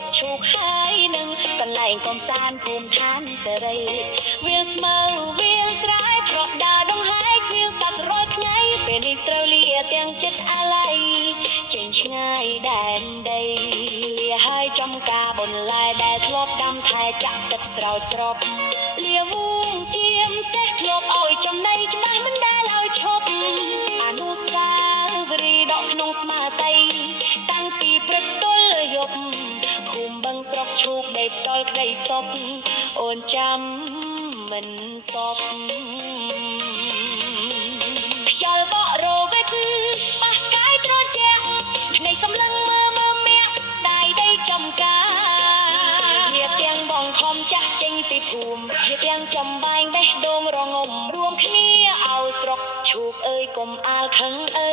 កឈូកហើយនឹងកន្លែងកំសាន្តភូមិឋានសេរីវាលស្មៅវាលស្រែប្រដាដងហើយគ្មានសត្វរាល់ថ្ងៃពេលនេះត្រូវលាទាំងចិត្តអាឡ័យចេញឆ្ងាយដែនដីលាហើយចំការបន្លែដែលធ្លាប់ដាំថែចាក់ទឹកស្រោចស្រពលាវងជាមសេះធ្លាប់ឲ្យចំណៃច្បាស់មិនដែលឲ្យឈប់អនុស្សាវរីយ៍ដកក្នុងស្មារតីតាំងពីព្រឹកទល់យប់ភូមិបឹងស្រុកឈូកដីផ្ទាល់ក្ដីសុខអូនចាំមិនសពខ្យល់បក់រវិតប៉ះកាយត្រជាក់ភ្នែកសម្លឹងមើលមាក់ស្ដាយដីចំការវាទាំងបងខំចាស់ចេញពីភូមិវាទាំងចំបែងបេះដូងរងំរួមគ្នាឲ្យស្រុកឈូកអើយកុំអាលខឹងអី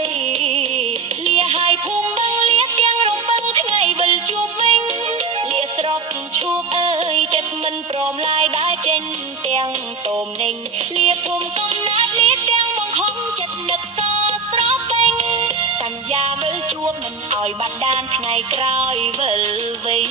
លាហើយភូមិបឹងលាទាំងរំបឹងថ្ងៃវិលជួបវិញលាស្រុកឈូកអើយចិត្តមិនព្រមឡាយដើរចេញទាំងតូមនេញលាភូមិកំណើតលាទាំងបងខំចិត្តនឹកសស្រពេញសន្យាវិលជួបមិនឲ្យបាត់ដានថ្ងៃក្រោយវិលវិញ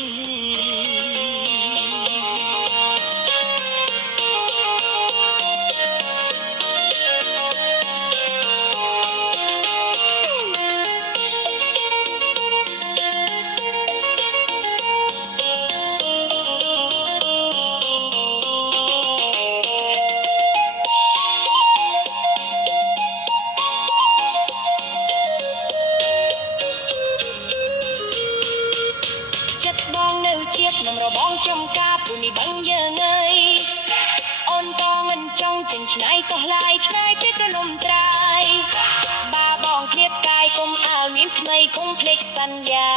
ខ្ញុំរបងចំការភូមិបឹងយើងអើយអូនតមិនចង់ចិញ្ឆ្នៃសោះឡាយឆ្នៃពីក្រនំត្រាយបាបងឃ្លាតកាយកុំអាលមានថ្មីកុំភ្លេចសន្យា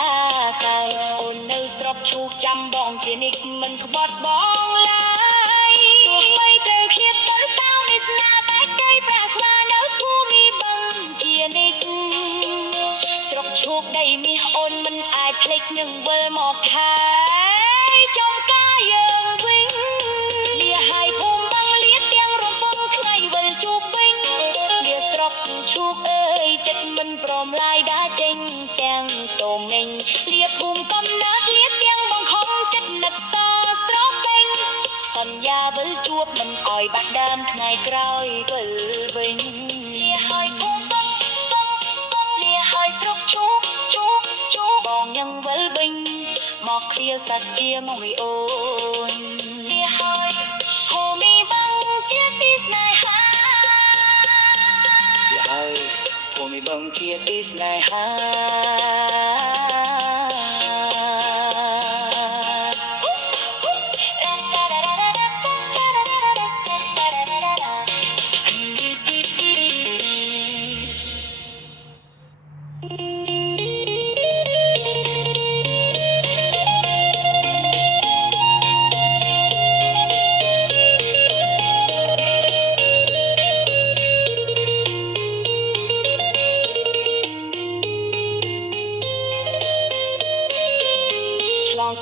កាយអូននៅស្រុកឈូកចាំបងជានិច្ចមិនក្បត់បងឡើយទោះបីត្រូវឃ្លាតទៅតោនេះស្នាបែកកាយប្រាថ្នានៅភូមិបឹងជានិច្ចស្រុកឈូកដីមាសអូនមិនអាចភ្លេចនឹងវិលមកខែព្រមឡាយដើរចេញទាំងតូមនេញលាភូមិកំណើតលាទាំងបងខំចិត្តនឹកសស្រពេញសន្យាវិលជួបមិនឲ្យបាត់ដើមថ្ងៃក្រោយវិលវិញលាហើយភូមិលាហើយស្រុកជូបងยังវិលវិញមកឃ្លាសច្ចាមកវិអូនលាហើយភូមិបឹងជាទីស្នេហាលាហើយភូមិបឹងជាទីស្នេហា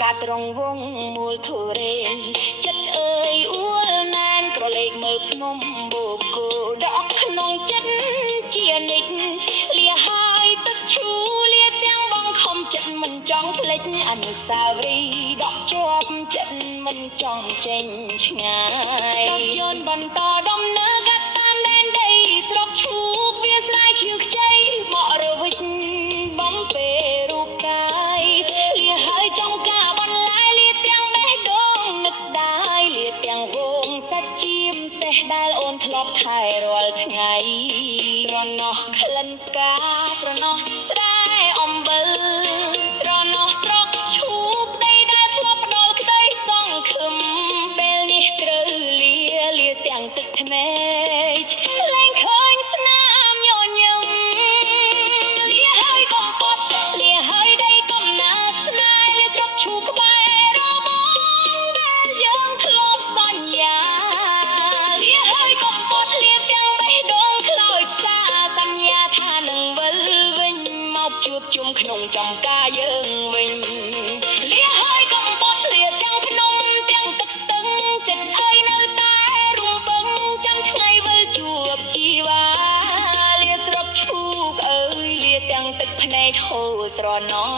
កាត្រង់វងមូលធូរេនចិត្តអើយអួលណែនក្រឡេកមើលភ្នំបូកគោដកក្នុងចិត្តជានិច្ចលាហើយទឹកឈូលាទាំងបងខំចិត្តមិនចង់ភ្លេចអនុស្សាវរីយ៍ដកជាប់ចិត្តមិនចង់ចេញឆ្ងាយរថយន្តបន្តដំណើរកាត់តាមដែនដីស្រុកឈូកវាស្រែខៀវខ្ចីបក់រវិចបំពេរូបកាយលាហើយចំការបន្លែលាទាំងបេះដូងនឹកស្ដាយលាទាំងវងសាច់ជៀមសេះដែលអូនធ្លាប់ថែរាល់ថ្ងៃស្រណោះក្លិនកាស្រណោះស្រែអំបិលស្រណោះស្រុកឈូកដីដែលធ្លាប់ផ្ដល់ក្ដីសង្ឃឹមពេលនេះត្រូវលាទាំងទឹកភ្នែកលែងឃើញស្នាមញញឹមលាហើយកុំពត់លាហើយដីកំណើតស្នេហ៍លាស្រុកឈូកក្បែររបងដែលយើងធ្លាប់សន្យាលាហើយកុំពត់លាទាំងបេះដូងខ្លោចផ្សាសន្យាថានឹងវិលវិញមកជួបជុំក្នុងចំការយើងវិញលាហើយកុំពត់លាទាំងភ្នំទាំងទឹកស្ទឹងចិត្តអើយនៅតែរួមពឹងចាំថ្ងៃវិលជួបជីវ៉ាលាស្រុកឈូកអើយលាទាំងទឹកភ្នែកហូរស្រណោះ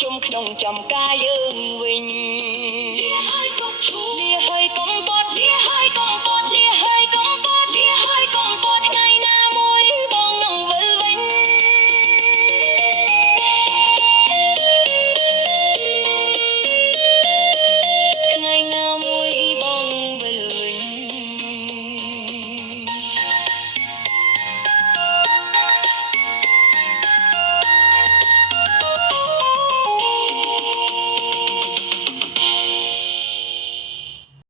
ជុំក្នុងចំការយើងវិញ លាឲ្យសុខឈូ